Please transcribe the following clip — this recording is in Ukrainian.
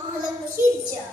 Mahalagang siya.